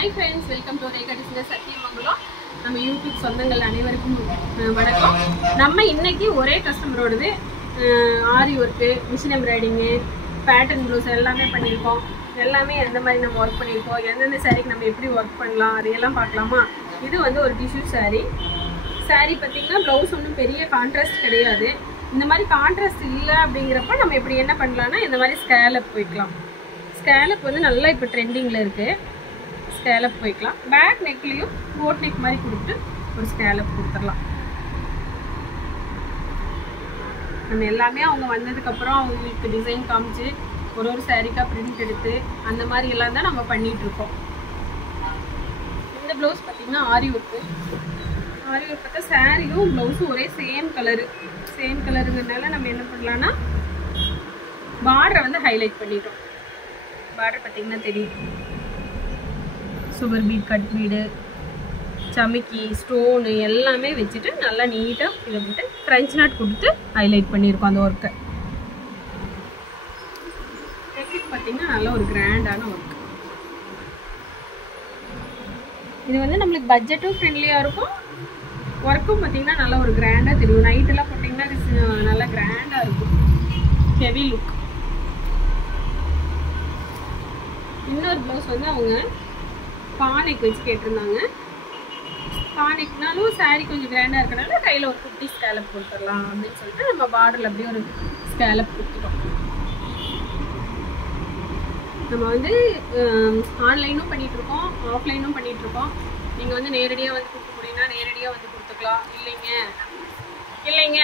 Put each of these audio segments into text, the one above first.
Hi friends, welcome to Reka Designer Satyamangalam. நம்ம YouTube சொந்தங்கள் அனைவருக்கும் வணக்கம். நம்ம இன்னைக்கு ஒரே கஸ்டமரோடது aari work, machine embroidering, pattern blouse எல்லாமே பண்ணியிருக்கோம். எல்லாமே எந்த மாதிரி நம்ம ஒர்க் பண்ணியிருக்கோம், எந்தெந்த சாரீக்கு நம்ம எப்படி ஒர்க் பண்ணலாம் அதையெல்லாம் பார்க்கலாமா. இது வந்து ஒரு டிஷ்யூ சாரீ பார்த்தீங்கன்னா ப்ளவுஸ் ஒன்றும் பெரிய கான்ட்ராஸ்ட் கிடையாது. இந்த மாதிரி கான்ட்ராஸ்ட் இல்லை அப்படிங்கிறப்ப நம்ம எப்படி என்ன பண்ணலாம்னா இந்த மாதிரி ஸ்கேலப் போய்க்கலாம். ஸ்கேலப் வந்து நல்லா இப்போ ட்ரெண்டிங்கில் இருக்குது. ஸ்கேலப் போய்க்கலாம். பேக் நெக்லேயும் கோட் நெக் மாதிரி கொடுத்து ஒரு ஸ்கேலப் கொடுத்துடலாம். நம்ம எல்லாமே அவங்க வந்ததுக்கப்புறம் அவங்களுக்கு டிசைன் காமிச்சு ஒரு சாரீக்காக பிரிண்ட் எடுத்து அந்த மாதிரி எல்லாம் தான் நம்ம பண்ணிகிட்ருக்கோம். இந்த ப்ளவுஸ் பார்த்திங்கன்னா ஆரி ஒர்க்கு பார்த்தா சாரியும் ப்ளவுஸும் ஒரே சேம் கலருங்கிறதுனால நம்ம என்ன பண்ணலான்னா பார்டரை வந்து ஹைலைட் பண்ணிட்டோம். பார்டர் பார்த்திங்கன்னா தெரியும். சுகர் பீட், கட் பீடு, சமிக்கி, ஸ்டோனு எல்லாமே வச்சுட்டு நல்லா நீட்டாக இதை வந்துட்டு ஃப்ரெஞ்ச் நாட் கொடுத்து ஹைலைட் பண்ணியிருக்கோம் அந்த ஒர்க்கை. நெக்கு பார்த்திங்கன்னா நல்லா ஒரு கிராண்டான ஒர்க். இது வந்து நம்மளுக்கு பட்ஜெட்டும் ஃப்ரெண்ட்லியாக இருக்கும். ஒர்க்கும் பார்த்திங்கன்னா நல்லா ஒரு கிராண்டாக தெரியும். நைட்டெல்லாம் போட்டிங்கன்னா அது நல்லா கிராண்டாக இருக்கும். Heavy look. இன்னொரு ப்ளவுஸ் வந்து அவங்க பானைக்கு வச்சு கேட்டிருந்தாங்க. பானைக்குனாலும் சாரீ கொஞ்சம் கிராண்டாக இருக்கிறனால கையில் ஒரு குட்டி ஸ்கேலப் கொடுத்துடலாம் அப்படின்னு சொல்லிட்டு நம்ம பார்டரில் அப்படியே ஒரு ஸ்கேலப் கொடுத்துட்டோம். நம்ம வந்து ஆன்லைனும் பண்ணிகிட்ருக்கோம், ஆஃப்லைனும் பண்ணிகிட்ருக்கோம். நீங்கள் வந்து நேரடியாக வந்து கொடுக்க முடியும்னா நேரடியாக வந்து கொடுத்துக்கலாம். இல்லைங்க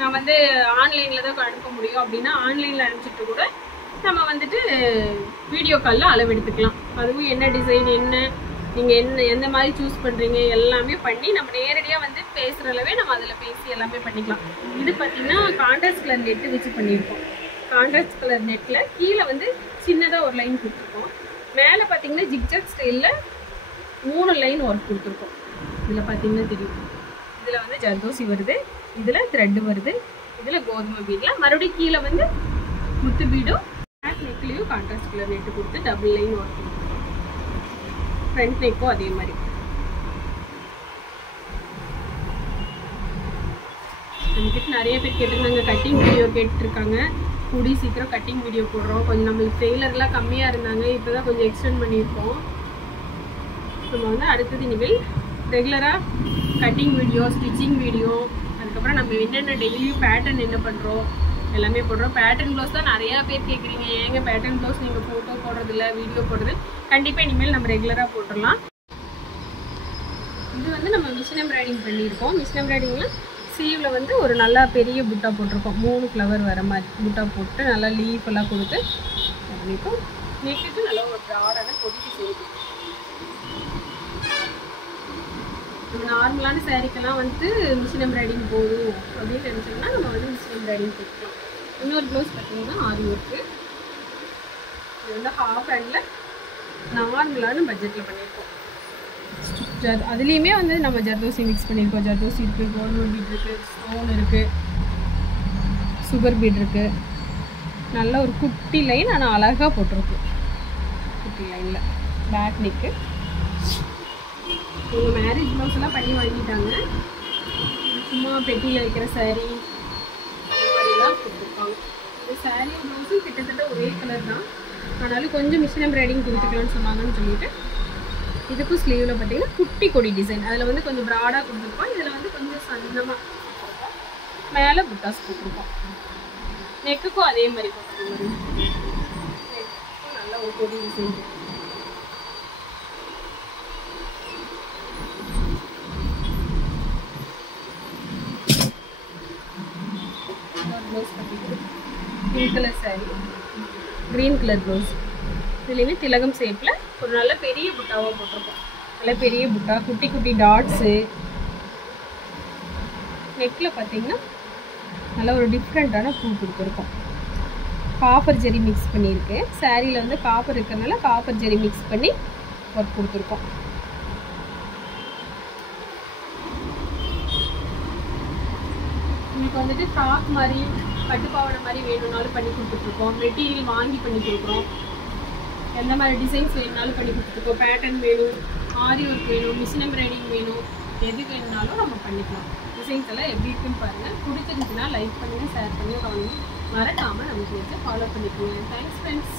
நான் வந்து ஆன்லைனில் தான் அனுப்ப முடியும் அப்படின்னா ஆன்லைனில் அனுப்பிச்சிட்டு கூட நம்ம வந்துட்டு வீடியோ காலில் அளவு எடுத்துக்கலாம். அதுவும் என்ன டிசைன், என்ன நீங்கள் எந்த மாதிரி சூஸ் பண்ணுறீங்க எல்லாமே பண்ணி நம்ம நேரடியாக வந்து பேசுகிற அளவே நம்ம அதில் பேசி எல்லாமே பண்ணிக்கலாம். இது பார்த்திங்கன்னா கான்ட்ராஸ்ட் கலர் நெட்டு வச்சு பண்ணியிருக்கோம். கான்ட்ராஸ்ட் கலர் நெட்டில் கீழே வந்து சின்னதாக ஒரு லைன் கொடுத்துருக்கோம். மேலே பார்த்திங்கன்னா ஜிக்ஜாக் ஸ்டைலில் 3 லைன் ஒர்க் கொடுத்துருக்கோம். இதில் பார்த்திங்கன்னா தெரியும். இதில் வந்து ஜர்தோசி வருது, இதில் த்ரெட்டு வருது, இதில் கோதுமை பீடில் மறுபடியும் கீழே வந்து முத்து பீடும் பேக் நெக்லேயும் கான்ட்ராஸ்ட் கலர் நெட்டு கொடுத்து டபுள் லைன் ஒர்க் கொடுத்துருக்கோம். ஃப்ரண்ட் நெக்கும் அதே மாதிரி. நம்மக்கிட்ட நிறைய பேர் கேட்டிருந்தாங்க, கட்டிங் வீடியோ கேட்டுருக்காங்க. கூடி சீக்கிரம் கட்டிங் வீடியோ போடுறோம். கொஞ்சம் நம்மளுக்கு டெய்லர்லாம் கம்மியாக இருந்தாங்க, இப்போ தான் கொஞ்சம் எக்ஸ்டெண்ட் பண்ணியிருக்கோம். நம்ம வந்து அடுத்தது இனிமேல் ரெகுலராக கட்டிங் வீடியோ, ஸ்டிச்சிங் வீடியோ, அதுக்கப்புறம் நம்ம என்னென்ன டெய்லியும் பேட்டர்ன் என்ன பண்ணுறோம் எல்லாமே போடுறோம். பேட்டர்ன் ப்ளவுஸ் தான் நிறையா பேர் கேட்குறீங்க. ஏங்க பேட்டர்ன் ப்ளவுஸ் நீங்கள் ஃபோட்டோ போடுறதில்ல, வீடியோ போடுறது? கண்டிப்பாக இனிமேல் நம்ம ரெகுலராக போட்டுடலாம். இது வந்து நம்ம மிஷின் எம்ப்ராய்டிங் பண்ணியிருக்கோம். மிஷின் எம்ப்ராய்டிங்கில் சீவில் வந்து ஒரு நல்லா பெரிய புட்டா போட்டிருக்கோம். 3 ஃப்ளவர் வர மாதிரி புட்டா போட்டு நல்லா லீஃப் எல்லாம் கொடுத்து பண்ணியிருக்கோம். நெக்குக்கு நல்லா ஒரு ப்ராடான கொடிக்கு செய்யுது. நம்ம நார்மலான சாரீக்கெல்லாம் வந்து மிஷின் எம்ப்ராய்டிங் போதும் அப்படின்னு நினச்சோம்னா நம்ம வந்து மிஷின் எம்ப்ராய்டிங் போட்டுக்கலாம். இன்னொரு ப்ளவுஸ் பார்த்தீங்கன்னா ஆரி ஒர்க்கு. இது வந்து ஹாஃப் ஹேண்டில் நார்மலான பட்ஜெட்டில் பண்ணியிருக்கோம். அதுலேயுமே வந்து நம்ம ஜர்தோசி மிக்ஸ் பண்ணியிருக்கோம். ஜர்தோசி இருக்குது, கோதுமை பீட் இருக்குது, ஸ்டோன் இருக்குது, சுகர் பீட் இருக்குது. நல்ல ஒரு குட்டி லைன் ஆனால் அழகாக போட்டிருக்கு. குட்டி லைனில் பேக் நெக்கு. இவங்க மேரேஜ் ப்ளவுஸ் எல்லாம் பண்ணி வாங்கிட்டாங்க. சும்மா பெட்டியில் வைக்கிற சாரீ இந்த மாதிரிலாம் கொடுத்துருக்காங்க. இந்த சாரீ ப்ளவுஸும் கிட்டத்தட்ட ஒரே கலர் தான், ஆனாலும் கொஞ்சம் மிஷின் எம்ப்ராய்டிங் கொடுத்துக்கலான்னு சொன்னாங்கன்னு சொல்லிட்டு இதுக்கும் ஸ்லீவில் பார்த்தீங்கன்னா குட்டி கொடி டிசைன் அதில் வந்து கொஞ்சம் ப்ராடாக கொடுத்துருக்கோம். இதில் வந்து கொஞ்சம் சன்னமாக மேலே புட்டாஸ் போட்டிருக்கோம். நெக்குக்கும் அதே மாதிரி போட்டிருக்கோம். நெக்குக்கும் நல்ல ஒரு கொடி டிசைன். ப்ளவுஸ் பார்த்தீங்கன்னா pink colour sari, green colour blouse. இதுலேயுமே திலகம் ஷேப்பில் ஒரு நல்ல பெரிய புட்டாவாக போட்டிருக்கோம். நல்ல பெரிய புட்டா, குட்டி குட்டி டாட்ஸு. நெக்கில் பார்த்தீங்கன்னா நல்ல ஒரு டிஃப்ரெண்ட்டான பூ கொடுத்துருக்கோம். காப்பர் ஜெரி மிக்ஸ் பண்ணியிருக்கு. சாரியில் வந்து காப்பர் இருக்கிறதுனால காப்பர் ஜெரி மிக்ஸ் பண்ணி ஒர்க் கொடுத்துருக்கோம். உங்களுக்கு வந்துட்டு ஃப்ராக் மாதிரி, பட்டுப்பாவடை மாதிரி வேணும்னாலும் பண்ணி கொடுத்துட்ருக்கோம். மெட்டீரியல் வாங்கி பண்ணி கொடுக்குறோம். எந்த மாதிரி டிசைன்ஸ் வேணுனாலும் பண்ணி கொடுத்துருக்கோம். பேட்டர்ன் வேணும், ஆரி ஒர்க் வேணும், மிஷின் எம்ப்ராய்டிங் வேணும், எது வேணுனாலும் நம்ம பண்ணிக்கலாம். டிசைன்ஸ் எல்லாம் எப்படி இருக்குன்னு பாருங்கள். பிடிச்சிருந்துச்சுன்னா லைக் பண்ணுங்கள், ஷேர் பண்ணி கவனிங்க. மறக்காமல் நம்ம பேஜை ஃபாலோ பண்ணிக்கோங்க. Thanks friends.